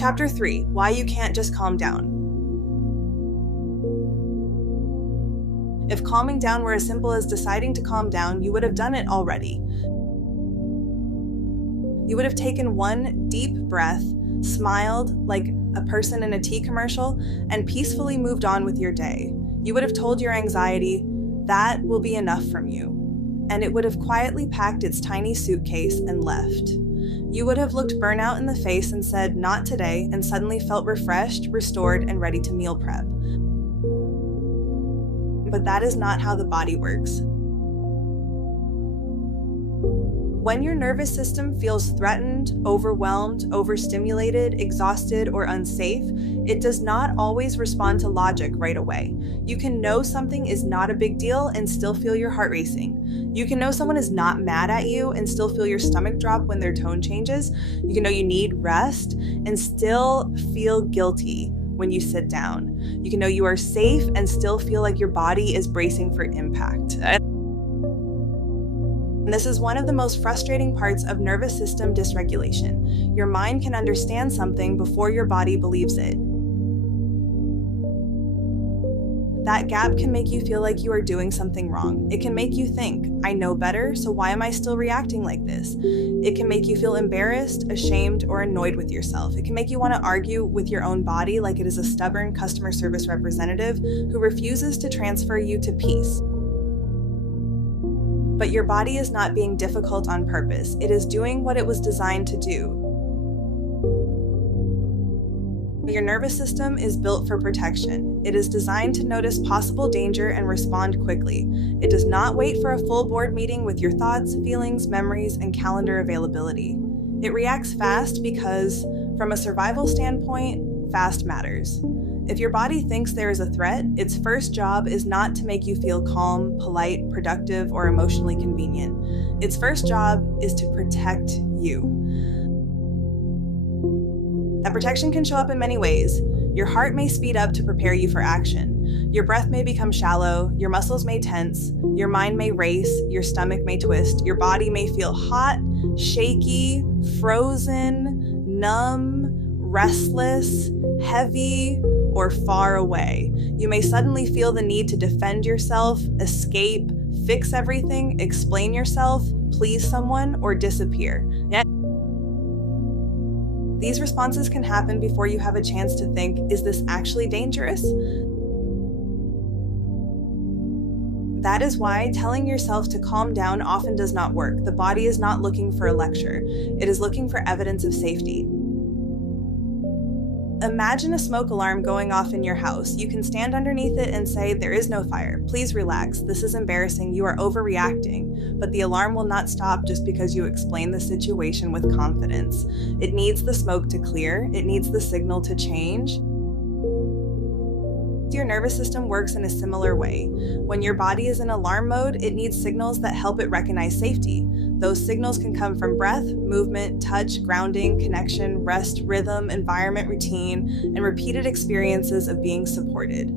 Chapter 3, Why You Can't Just Calm Down. If calming down were as simple as deciding to calm down, you would have done it already. You would have taken one deep breath, smiled like a person in a tea commercial, and peacefully moved on with your day. You would have told your anxiety, that will be enough from you. And it would have quietly packed its tiny suitcase and left. You would have looked burnout in the face and said, not today, and suddenly felt refreshed, restored, and ready to meal prep. But that is not how the body works. When your nervous system feels threatened, overwhelmed, overstimulated, exhausted, or unsafe, it does not always respond to logic right away. You can know something is not a big deal and still feel your heart racing. You can know someone is not mad at you and still feel your stomach drop when their tone changes. You can know you need rest and still feel guilty when you sit down. You can know you are safe and still feel like your body is bracing for impact. And this is one of the most frustrating parts of nervous system dysregulation. Your mind can understand something before your body believes it. That gap can make you feel like you are doing something wrong. It can make you think, I know better, so why am I still reacting like this? It can make you feel embarrassed, ashamed, or annoyed with yourself. It can make you want to argue with your own body like it is a stubborn customer service representative who refuses to transfer you to peace. But your body is not being difficult on purpose. It is doing what it was designed to do. Your nervous system is built for protection. It is designed to notice possible danger and respond quickly. It does not wait for a full board meeting with your thoughts, feelings, memories, and calendar availability. It reacts fast because, from a survival standpoint, fast matters. If your body thinks there is a threat, its first job is not to make you feel calm, polite, productive, or emotionally convenient. Its first job is to protect you. That protection can show up in many ways. Your heart may speed up to prepare you for action. Your breath may become shallow, your muscles may tense, your mind may race, your stomach may twist, your body may feel hot, shaky, frozen, numb, restless, heavy, or far away. You may suddenly feel the need to defend yourself, escape, fix everything, explain yourself, please someone, or disappear. Yet, these responses can happen before you have a chance to think, is this actually dangerous? That is why telling yourself to calm down often does not work. The body is not looking for a lecture. It is looking for evidence of safety. Imagine a smoke alarm going off in your house. You can stand underneath it and say, there is no fire. Please relax. This is embarrassing. You are overreacting. But the alarm will not stop just because you explain the situation with confidence. It needs the smoke to clear. It needs the signal to change. Your nervous system works in a similar way. When your body is in alarm mode, it needs signals that help it recognize safety. Those signals can come from breath, movement, touch, grounding, connection, rest, rhythm, environment, routine, and repeated experiences of being supported.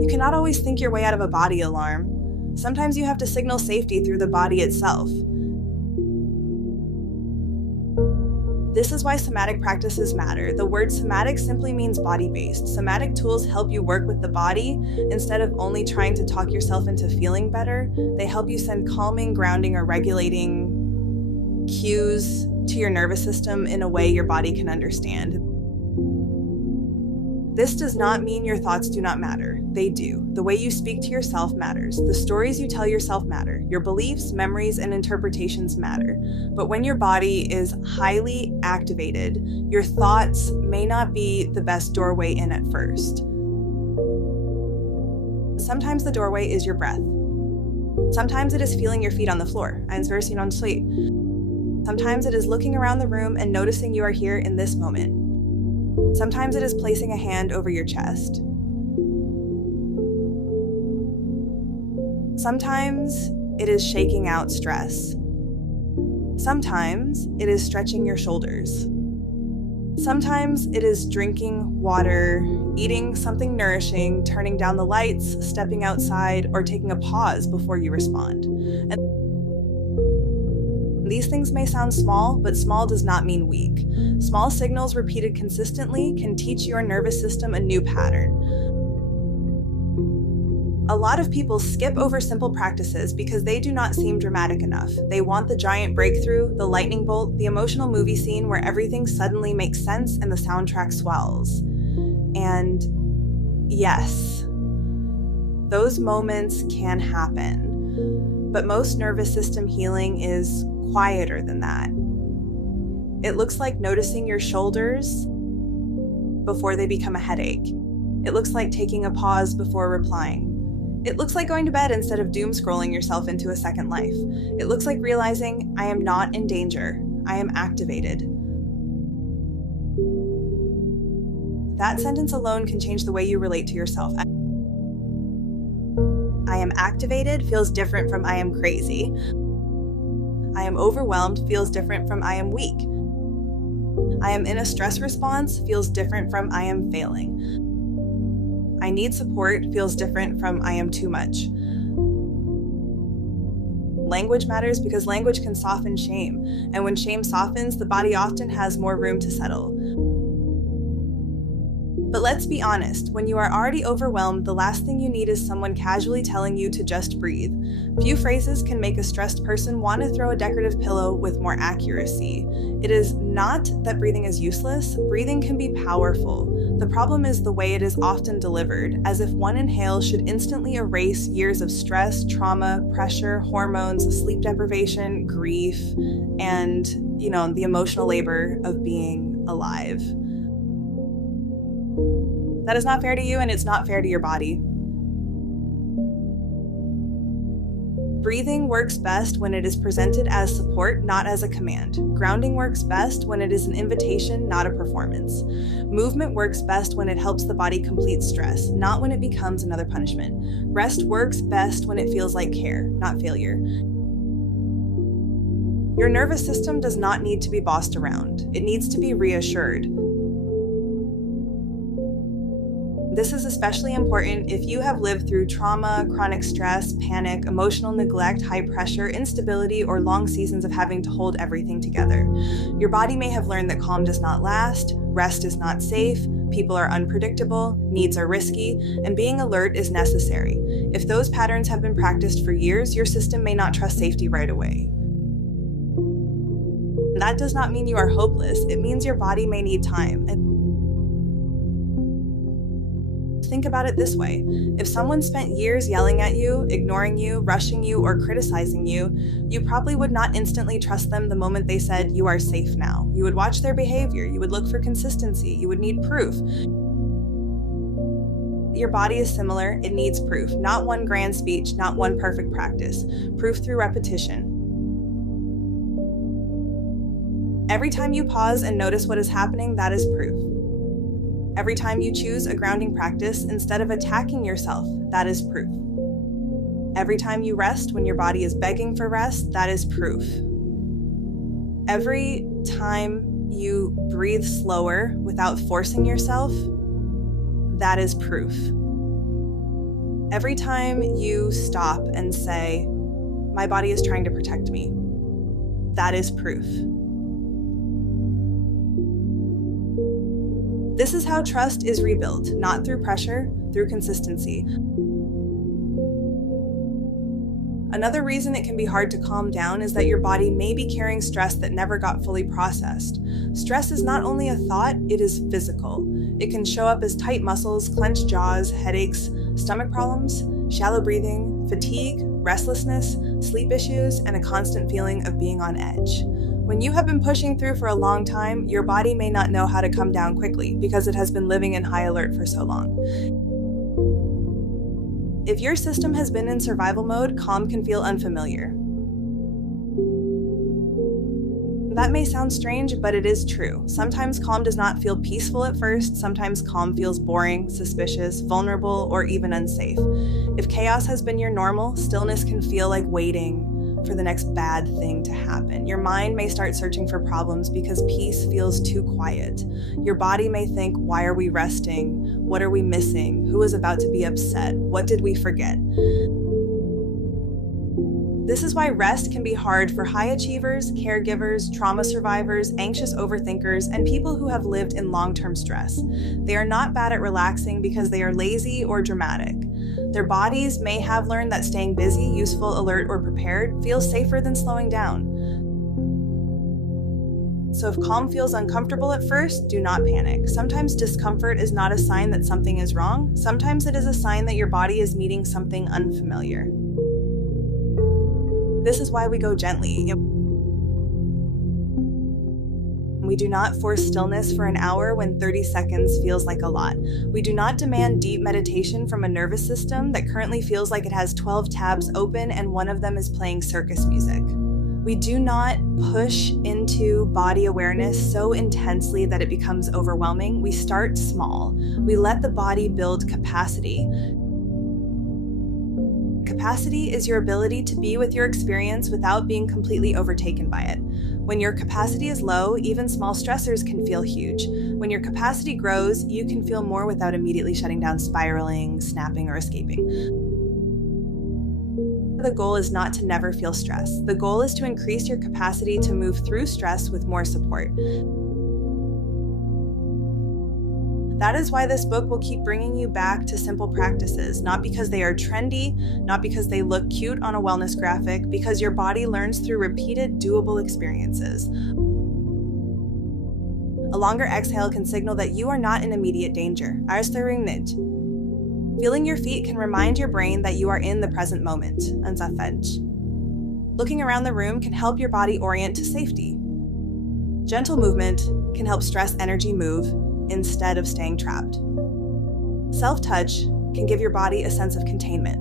You cannot always think your way out of a body alarm. Sometimes you have to signal safety through the body itself. This is why somatic practices matter. The word somatic simply means body-based. Somatic tools help you work with the body. Instead of only trying to talk yourself into feeling better, they help you send calming, grounding, or regulating cues to your nervous system in a way your body can understand. This does not mean your thoughts do not matter. They do. The way you speak to yourself matters. The stories you tell yourself matter. Your beliefs, memories, and interpretations matter. But when your body is highly activated, your thoughts may not be the best doorway in at first. Sometimes the doorway is your breath. Sometimes it is feeling your feet on the floor. Sometimes it is looking around the room and noticing you are here in this moment. Sometimes it is placing a hand over your chest. Sometimes it is shaking out stress. Sometimes it is stretching your shoulders. Sometimes it is drinking water, eating something nourishing, turning down the lights, stepping outside, or taking a pause before you respond. And These things may sound small, but small does not mean weak. Small signals repeated consistently can teach your nervous system a new pattern. A lot of people skip over simple practices because they do not seem dramatic enough. They want the giant breakthrough, the lightning bolt, the emotional movie scene where everything suddenly makes sense and the soundtrack swells. And yes, those moments can happen. But most nervous system healing is quieter than that. It looks like noticing your shoulders before they become a headache. It looks like taking a pause before replying. It looks like going to bed instead of doom scrolling yourself into a second life. It looks like realizing, I am not in danger. I am activated. That sentence alone can change the way you relate to yourself. I am activated feels different from I am crazy. I am overwhelmed feels different from I am weak. I am in a stress response feels different from I am failing. I need support feels different from I am too much. Language matters because language can soften shame, and when shame softens, the body often has more room to settle. But let's be honest, when you are already overwhelmed, the last thing you need is someone casually telling you to just breathe. Few phrases can make a stressed person want to throw a decorative pillow with more accuracy. It is not that breathing is useless. Breathing can be powerful. The problem is the way it is often delivered, as if one inhale should instantly erase years of stress, trauma, pressure, hormones, sleep deprivation, grief, and, the emotional labor of being alive. That is not fair to you, and it's not fair to your body. Breathing works best when it is presented as support, not as a command. Grounding works best when it is an invitation, not a performance. Movement works best when it helps the body complete stress, not when it becomes another punishment. Rest works best when it feels like care, not failure. Your nervous system does not need to be bossed around. It needs to be reassured. This is especially important if you have lived through trauma, chronic stress, panic, emotional neglect, high pressure, instability, or long seasons of having to hold everything together. Your body may have learned that calm does not last, rest is not safe, people are unpredictable, needs are risky, and being alert is necessary. If those patterns have been practiced for years, your system may not trust safety right away. That does not mean you are hopeless. It means your body may need time. Think about it this way. If someone spent years yelling at you, ignoring you, rushing you, or criticizing you, you probably would not instantly trust them the moment they said, "You are safe now." You would watch their behavior. You would look for consistency. You would need proof. Your body is similar. It needs proof. Not one grand speech, not one perfect practice. Proof through repetition. Every time you pause and notice what is happening, that is proof. Every time you choose a grounding practice instead of attacking yourself, that is proof. Every time you rest when your body is begging for rest, that is proof. Every time you breathe slower without forcing yourself, that is proof. Every time you stop and say, "My body is trying to protect me," that is proof. This is how trust is rebuilt, not through pressure, through consistency. Another reason it can be hard to calm down is that your body may be carrying stress that never got fully processed. Stress is not only a thought, it is physical. It can show up as tight muscles, clenched jaws, headaches, stomach problems, shallow breathing, fatigue, restlessness, sleep issues, and a constant feeling of being on edge. When you have been pushing through for a long time, your body may not know how to come down quickly because it has been living in high alert for so long. If your system has been in survival mode, calm can feel unfamiliar. That may sound strange, but it is true. Sometimes calm does not feel peaceful at first. Sometimes calm feels boring, suspicious, vulnerable, or even unsafe. If chaos has been your normal, stillness can feel like waiting for the next bad thing to happen. Your mind may start searching for problems because peace feels too quiet. Your body may think, why are we resting? What are we missing? Who is about to be upset? What did we forget? This is why rest can be hard for high achievers, caregivers, trauma survivors, anxious overthinkers, and people who have lived in long-term stress. They are not bad at relaxing because they are lazy or dramatic. Their bodies may have learned that staying busy, useful, alert, or prepared feels safer than slowing down. So if calm feels uncomfortable at first, do not panic. Sometimes discomfort is not a sign that something is wrong. Sometimes it is a sign that your body is meeting something unfamiliar. This is why we go gently. We do not force stillness for an hour when 30 seconds feels like a lot. We do not demand deep meditation from a nervous system that currently feels like it has 12 tabs open and one of them is playing circus music. We do not push into body awareness so intensely that it becomes overwhelming. We start small. We let the body build capacity. Capacity is your ability to be with your experience without being completely overtaken by it. When your capacity is low, even small stressors can feel huge. When your capacity grows, you can feel more without immediately shutting down, spiraling, snapping, or escaping. The goal is not to never feel stress. The goal is to increase your capacity to move through stress with more support. That is why this book will keep bringing you back to simple practices, not because they are trendy, not because they look cute on a wellness graphic, because your body learns through repeated, doable experiences. A longer exhale can signal that you are not in immediate danger. Feeling your feet can remind your brain that you are in the present moment. Looking around the room can help your body orient to safety. Gentle movement can help stress energy move instead of staying trapped. Self-touch can give your body a sense of containment.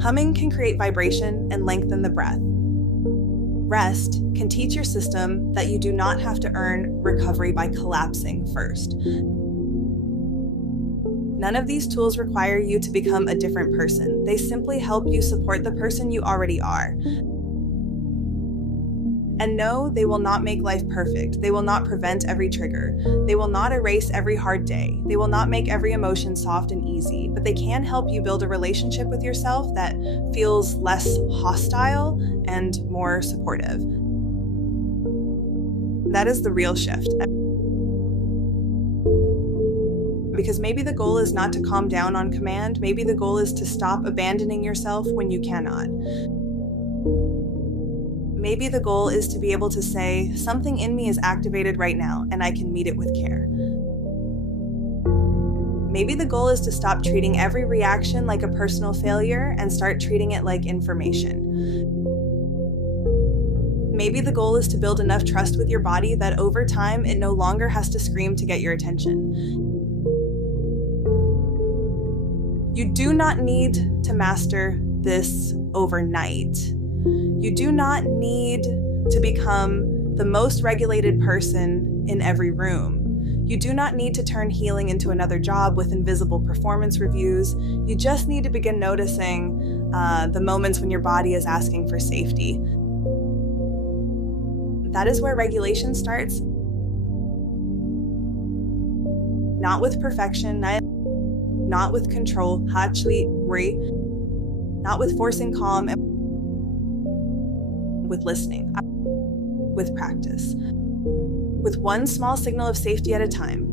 Humming can create vibration and lengthen the breath. Rest can teach your system that you do not have to earn recovery by collapsing first. None of these tools require you to become a different person. They simply help you support the person you already are. And no, they will not make life perfect. They will not prevent every trigger. They will not erase every hard day. They will not make every emotion soft and easy, but they can help you build a relationship with yourself that feels less hostile and more supportive. That is the real shift. Because maybe the goal is not to calm down on command. Maybe the goal is to stop abandoning yourself when you cannot. Maybe the goal is to be able to say, something in me is activated right now, and I can meet it with care. Maybe the goal is to stop treating every reaction like a personal failure and start treating it like information. Maybe the goal is to build enough trust with your body that over time, it no longer has to scream to get your attention. You do not need to master this overnight. You do not need to become the most regulated person in every room. You do not need to turn healing into another job with invisible performance reviews. You just need to begin noticing the moments when your body is asking for safety. That is where regulation starts. Not with perfection, not with control, not with forcing calm, with listening, with practice, with one small signal of safety at a time.